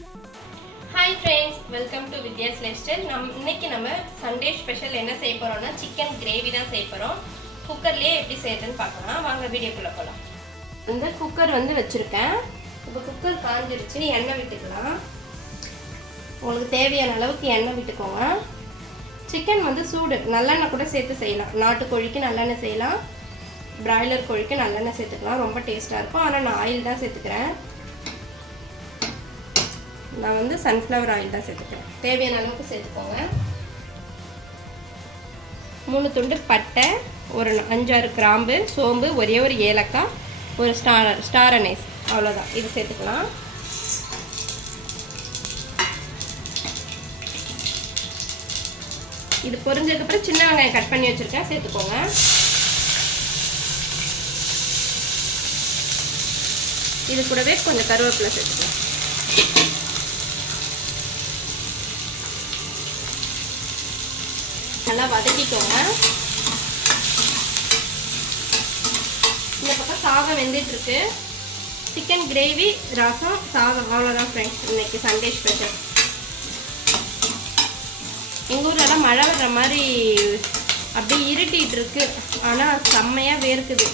Hi friends welcome to Vidya's lifestyle நம் இன்னைக்கு நம்ம சண்டே ஸ்பெஷல் என்ன செய்ய போகிறோம்னா சிக்கன் கிரேவி தான் செய்ய போகிறோம் குக்கர்லேயே எப்படி செய்யறதுன்னு பார்க்கலாம். வாங்க வீடியோக்குள்ளே போகலாம் இந்த குக்கர் வந்து வச்சுருக்கேன். இப்போ குக்கர் காஞ்சிருச்சு. எண்ணெய் விட்டுக்கலாம். உங்களுக்கு தேவையான அளவுக்கு எண்ணெய் விட்டுக்கோங்க. சிக்கன் வந்து சூடு நல்லெண்ணெய் கூட சேர்த்து செய்யலாம். நாட்டுக்கோழிக்கு நல்லெண்ணெய் செய்யலாம். பிராய்லர் கோழிக்கு நல்லெண்ணெய் சேர்த்துக்கலாம். ரொம்ப டேஸ்ட்டாக இருக்கும். ஆனால் நான் ஆயில் தான் சேர்த்துக்கிறேன். நான் வந்து சன்ஃப்ளவர் ஆயில் தான் சேர்த்துக்கிறேன். தேவையான அளவுக்கு சேர்த்துக்கோங்க. மூணு துண்டு பட்டை ஒரு அஞ்சாறு கிராம்பு சோம்பு ஒரே ஒரு ஏலக்காய் ஒரு ஸ்டார் ஸ்டார் அனைஸ் அவ்வளோதான் இது சேர்த்துக்கலாம். இது பொரிஞ்சதுக்கப்புறம் சின்ன வெங்காயம் கட் பண்ணி வச்சுருக்கேன். சேர்த்துக்கோங்க. இது கூடவே கொஞ்சம் கருவேப்பிலை சேர்த்துக்கலாம். நல்லா வதக்கிக்கோங்க. இந்த பக்கம் சாதம் வெந்துட்டு இருக்கு சிக்கன் கிரேவி ரசம் சாதம். அவ்வளோதான் ஃப்ரெண்ட்ஸ் இன்னைக்கு சண்டே ஸ்பெஷல் எங்கள் ஊர்லலாம் மழை வர்ற மாதிரி அப்படியே இருட்டிகிட்டு இருக்கு ஆனால் செம்மையாக வேர்க்குது.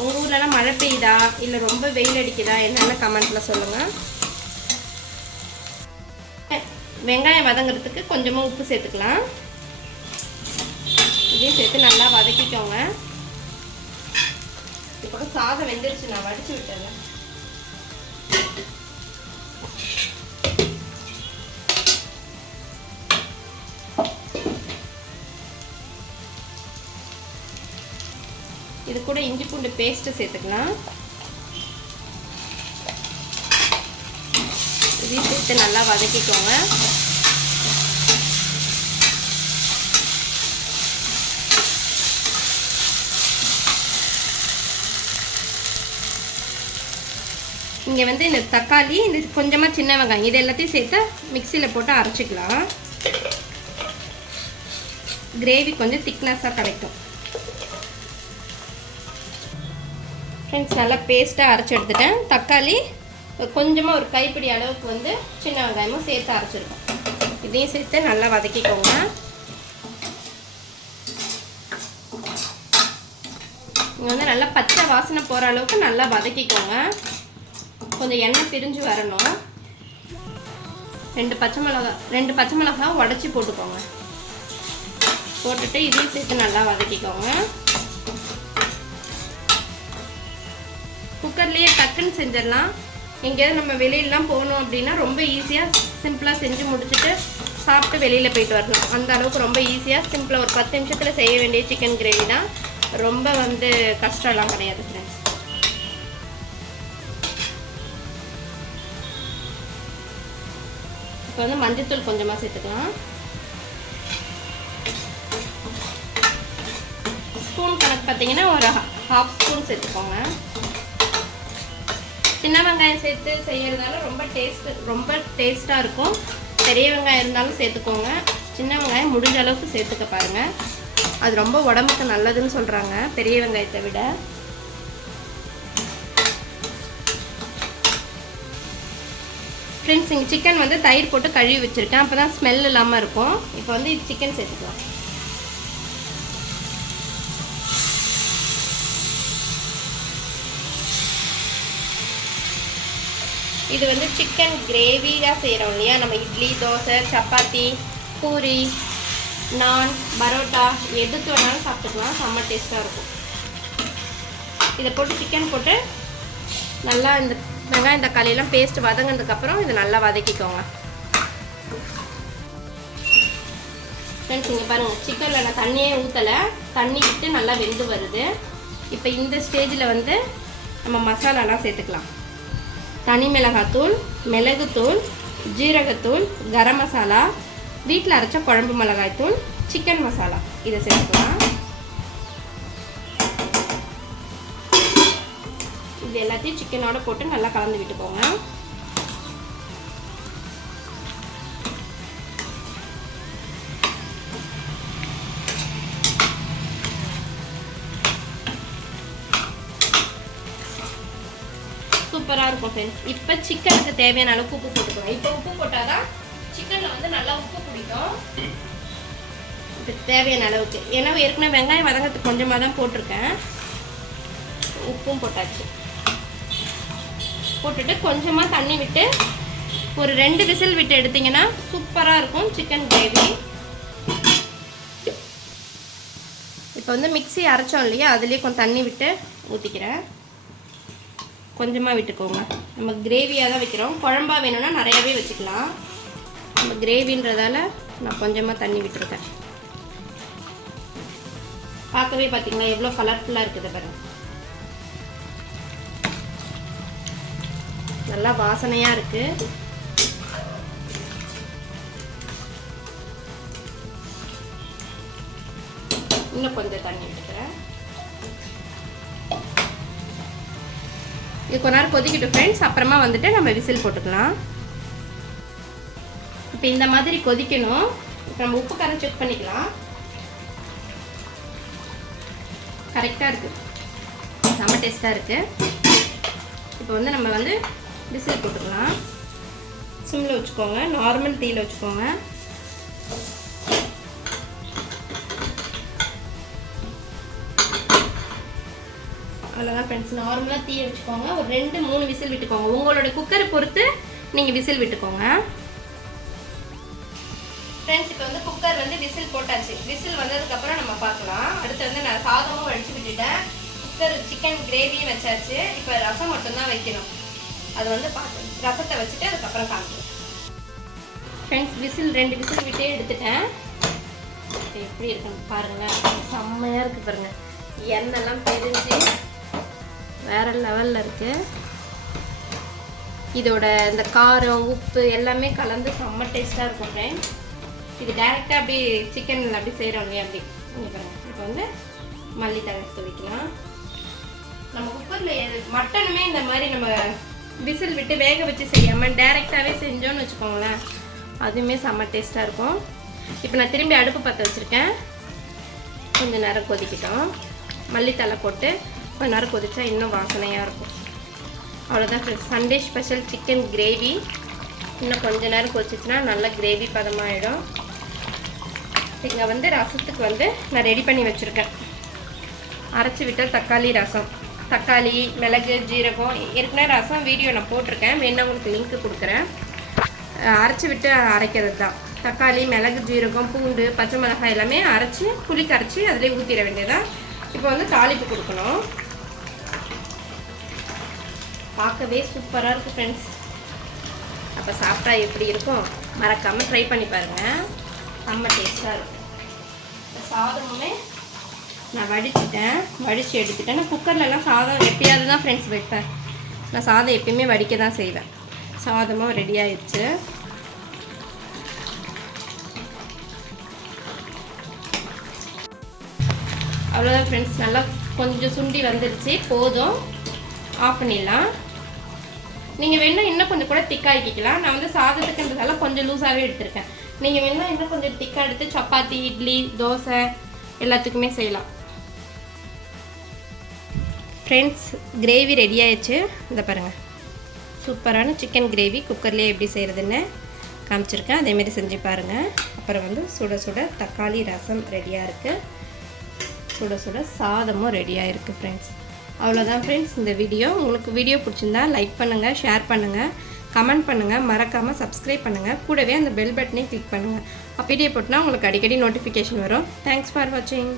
உங்கள் ஊர்லலாம் மழை பெய்யுதா? இல்லை ரொம்ப வெயில் அடிக்குதா? என்னென்ன கமெண்ட்டில் சொல்லுங்கள் வெங்காயம் வதங்குறதுக்கு கொஞ்சமாக உப்பு சேர்த்துக்கலாம். இதையும் சேர்த்து நல்லா வதக்கிக்கோங்க. இப்போ சாதம் வெந்துருச்சு நான் வடிச்சு விட்டேன் இது கூட இஞ்சி பூண்டு பேஸ்ட்டு சேர்த்துக்கலாம். இதையும் சேர்த்து நல்லா வதக்கிக்கோங்க. இங்கே வந்து இந்த தக்காளி இந்த கொஞ்சமாக சின்ன வெங்காயம் இது எல்லாத்தையும் சேர்த்து மிக்சியில் போட்டு அரைச்சிக்கலாம். கிரேவி கொஞ்சம் திக்னஸாக கிடைக்கும் ஃப்ரெண்ட்ஸ் நல்லா பேஸ்ட்டாக அரைச்சி எடுத்துட்டேன். தக்காளி கொஞ்சமாக ஒரு கைப்பிடி அளவுக்கு வந்து சின்ன வெங்காயமும் சேர்த்து அரைச்சிருக்கோம். இதையும் சேர்த்து நல்லா வதக்கிக்கோங்க. இங்கே வந்து நல்லா பச்சை வாசனை போகிற அளவுக்கு நல்லா வதக்கிக்கோங்க. கொஞ்சம் எண்ணெய் பிரிஞ்சு வரணும். ரெண்டு பச்சை மிளகா ரெண்டு பச்சை மிளகா உடச்சி போட்டுக்கோங்க. போட்டுட்டு இதையும் சேர்த்து நல்லா வதக்கிக்கோங்க. குக்கர்லேயே டக்குன்னு செஞ்சிடலாம். எங்கேயாவது நம்ம வெளியிலலாம் போகணும் அப்படின்னா ரொம்ப ஈஸியாக சிம்பிளாக செஞ்சு முடிச்சுட்டு சாப்பிட்டு வெளியில் போயிட்டு வரணும். அந்த அளவுக்கு ரொம்ப ஈஸியாக சிம்பிளாக ஒரு பத்து நிமிஷத்தில் செய்ய வேண்டிய சிக்கன் கிரேவி தான். ரொம்ப வந்து கஷ்டம்லாம் கிடையாது ஃப்ரெண்ட்ஸ் இப்போ வந்து மஞ்சத்தூள் கொஞ்சமாக சேர்த்துக்கலாம். ஸ்பூன் கணக்கு பார்த்தீங்கன்னா ஒரு ஹாஃப் ஸ்பூன் சேர்த்துக்கோங்க. சின்ன வெங்காயம் சேர்த்து செய்கிறதால ரொம்ப டேஸ்ட் ரொம்ப டேஸ்ட்டாக இருக்கும். பெரிய வெங்காயம் இருந்தாலும் சேர்த்துக்கோங்க. சின்ன வெங்காயம் முடிஞ்ச அளவுக்கு சேர்த்துக்க பாருங்கள் அது ரொம்ப உடம்புக்கு நல்லதுன்னு சொல்கிறாங்க பெரிய வெங்காயத்தை விட. ஃப்ரெண்ட்ஸ் இங்கே சிக்கன் வந்து தயிர் போட்டு கழுவி வச்சுருக்கேன். அப்போ தான் ஸ்மெல் இல்லாமல் இருக்கும். இப்போ வந்து சிக்கன் சேர்த்துக்கலாம். இது வந்து சிக்கன் கிரேவியாக செய்கிறோம் இல்லையா? நம்ம இட்லி தோசை சப்பாத்தி பூரி நான் பரோட்டா எதுக்கு வேணாலும் சாப்பிட்டுக்கலாம். செம்ம டேஸ்ட்டாக இருக்கும். இதை போட்டு சிக்கன் போட்டு நல்லா இந்த வெங்காயம் தக்காளியெல்லாம் பேஸ்ட் வதங்கினதுக்கப்புறம் இதை நல்லா வதக்கிக்கோங்க. ஃப்ரெண்ட்ஸ் இங்கே பாருங்கள் சிக்கனில் நான் தண்ணியே ஊற்றலை தண்ணி விட்டு நல்லா வெந்து வருது. இப்போ இந்த ஸ்டேஜில் வந்து நம்ம மசாலாலாம் சேர்த்துக்கலாம். தனி மிளகாத்தூள் மிளகுத்தூள் ஜீரகத்தூள் கரம் மசாலா வீட்டில் அரைச்ச குழம்பு மிளகாய்த்தூள் சிக்கன் மசாலா. இதை சேர்த்துக்கலாம். இது எல்லாத்தையும் சிக்கனோட போட்டு நல்லா கலந்து விட்டுக்கோங்க. சூப்பராக இருக்கும் ஃப்ரெண்ட்ஸ் இப்போ சிக்கனுக்கு தேவையான அளவுக்கு உப்பு போட்டுக்கோங்க. இப்போ உப்பு போட்டால் தான் சிக்கனில் வந்து நல்லா உப்பு பிடிக்கும். இப்போ தேவையான அளவுக்கு. ஏன்னா ஏற்கனவே வெங்காயம் வதங்கிறதுக்கு கொஞ்சமாக தான் போட்டிருக்கேன். உப்பும் போட்டாச்சு. போட்டுட்டு கொஞ்சமாக தண்ணி விட்டு ஒரு ரெண்டு விசில் விட்டு எடுத்தீங்கன்னா சூப்பராக இருக்கும் சிக்கன் கிரேவி. இப்போ வந்து மிக்ஸி அரைச்சோம் இல்லையா? அதுலேயே கொஞ்சம் தண்ணி விட்டு ஊற்றிக்கிறேன் கொஞ்சமாக விட்டுக்கோங்க. நம்ம கிரேவியாக தான் வைக்கிறோம். குழம்பா வேணும்னா நிறையாவே வச்சுக்கலாம். நம்ம கிரேவின்றதால நான் கொஞ்சமாக தண்ணி விட்டுருக்கேன். பார்க்கவே பார்த்தீங்களா? எவ்வளோ கலர்ஃபுல்லாக இருக்குது பாருங்கள் நல்லா வாசனையாக இருக்குது இன்னும் கொஞ்சம் தண்ணி விட்டுக்கிறேன் இது கொஞ்ச நேரம் கொதிக்கட்டும் ஃப்ரெண்ட்ஸ் அப்புறமா வந்துட்டு நம்ம விசில் போட்டுக்கலாம். இப்போ இந்த மாதிரி கொதிக்கணும். இப்போ நம்ம உப்பு காரம் செக் பண்ணிக்கலாம். கரெக்டாக இருக்குது செம்ம டேஸ்ட்டாக இருக்குது இப்போ வந்து நம்ம வந்து விசில் போட்டுக்கலாம். சிம்மில் வச்சுக்கோங்க. நார்மல் தீயில் வச்சுக்கோங்க. அவ்வளோதான் ஃப்ரெண்ட்ஸ் நார்மலாக தீ வச்சுக்கோங்க. ஒரு ரெண்டு மூணு விசில் விட்டுக்கோங்க. உங்களோட குக்கரை பொறுத்து நீங்கள் விசில் விட்டுக்கோங்க. ஃப்ரெண்ட்ஸ் இப்போ வந்து குக்கர் வந்து விசில் போட்டாச்சு. விசில் வந்ததுக்கப்புறம் நம்ம பார்க்கலாம். அடுத்து வந்து நான் சாதமும் வடித்து விட்டுட்டேன். குக்கர் சிக்கன் கிரேவியும் வச்சாச்சு. இப்போ ரசம் மட்டும்தான் வைக்கணும். அது வந்து பார்த்து ரசத்தை வச்சுட்டு அதுக்கப்புறம் காமிக்கிறேன். ஃப்ரெண்ட்ஸ் விசில் ரெண்டு விசில் விட்டே எடுத்துட்டேன். எப்படி இருக்குன்னு பாருங்கள் செம்மையாக இருக்குது பாருங்கள் எண்ணெய்லாம் தெரிஞ்சு வேறு லெவலில் இருக்குது இதோட இந்த காரம் உப்பு எல்லாமே கலந்து செம்ம டேஸ்ட்டாக இருக்கும் ஃப்ரெண்ட்ஸ் இது டேரெக்டாக அப்படி சிக்கனில் அப்படி செய்கிறோம் இல்லையா அப்படி. இங்கே இப்போ வந்து மல்லி தலை துவைக்கலாம் நம்ம குக்கரில் மட்டனுமே இந்த மாதிரி நம்ம விசில் விட்டு வேக வச்சு செய்யாமல் டேரெக்டாகவே செஞ்சோன்னு வச்சுக்கோங்களேன். அதுவுமே செம்ம டேஸ்ட்டாக இருக்கும். இப்போ நான் திரும்பி அடுப்பு பற்ற வச்சுருக்கேன். கொஞ்சம் நேரம் கொதிக்கிட்டோம். மல்லித்தலை போட்டு கொஞ்ச நேரம் கொதிச்சா இன்னும் வாசனையாக இருக்கும். அவ்வளோதான் friends Sunday special chicken gravy இன்னும் கொஞ்ச நேரம் கொதிச்சிச்சுன்னா நல்ல கிரேவி பதமாகிடும் இங்கே வந்து ரசத்துக்கு வந்து நான் ரெடி பண்ணி வச்சுருக்கேன். அரைச்சி விட்ட தக்காளி ரசம். தக்காளி மிளகு ஜீரகம் ஏற்கனவே ரசம் வீடியோ நான் போட்டிருக்கேன். வேணா உங்களுக்கு லிங்க் கொடுக்குறேன். அரைச்சி விட்டு அரைக்கிறது தான். தக்காளி மிளகு ஜீரகம் பூண்டு பச்சை மிளகாய் எல்லாமே அரைச்சி புளி கரைச்சி அதிலே ஊற்றிட வேண்டியதான் இப்போ வந்து தாளிப்பு கொடுக்கணும். பார்க்கவே சூப்பராக இருக்குது ஃப்ரெண்ட்ஸ் அப்போ சாப்பிட்டா எப்படி இருக்கும்? மறக்காமல் ட்ரை பண்ணி பாருங்கள் செம்ம டேஸ்ட்டாக இருக்கும். சாதமுமே நான் வடிச்சிட்டேன். வடித்து எடுத்துட்டேன். நான் குக்கர்லலாம் சாதம் எப்பயாவது தான் ஃப்ரெண்ட்ஸ் வைப்பேன். நான் சாதம் எப்பயுமே வடிக்க தான் செய்வேன். சாதமும் ரெடி ஆயிடுச்சு. அவ்வளோதான் ஃப்ரெண்ட்ஸ் நல்லா கொஞ்சம் சுண்டி வந்துருச்சு. போதும். ஆஃப் பண்ணிடலாம். நீங்கள் வேணால் இன்னும் கொஞ்சம் கூட திக்காக்கிக்கலாம் நான் வந்து சாதத்துக்குன்றதால கொஞ்சம் லூஸாகவே எடுத்திருக்கேன். நீங்கள் வேணால் இன்னும் கொஞ்சம் திக்காக எடுத்து சப்பாத்தி இட்லி தோசை எல்லாத்துக்குமே செய்யலாம். ஃப்ரெண்ட்ஸ் கிரேவி ரெடி ஆயிடுச்சு. இந்த பாருங்கள் சூப்பரான சிக்கன் கிரேவி குக்கர்லேயே எப்படி செய்கிறதுன்னு காமிச்சிருக்கேன். அதேமாரி செஞ்சு பாருங்கள் அப்புறம் வந்து சுட சுட தக்காளி ரசம் ரெடியாக இருக்குது சுட சுட சாதமும் ரெடியாக இருக்குது ஃப்ரெண்ட்ஸ் அவ்வளோதான் ஃப்ரெண்ட்ஸ் இந்த வீடியோ உங்களுக்கு வீடியோ பிடிச்சிருந்தா லைக் பண்ணுங்கள் ஷேர் பண்ணுங்கள் கமெண்ட் பண்ணுங்கள் மறக்காமல் சப்ஸ்கிரைப் பண்ணுங்கள் கூடவே அந்த பெல் பட்டனையும் கிளிக் பண்ணுங்கள் அப்படியே போட்டுனா உங்களுக்கு அடிக்கடி நோட்டிஃபிகேஷன் வரும். தேங்க்ஸ் ஃபார் வாட்சிங்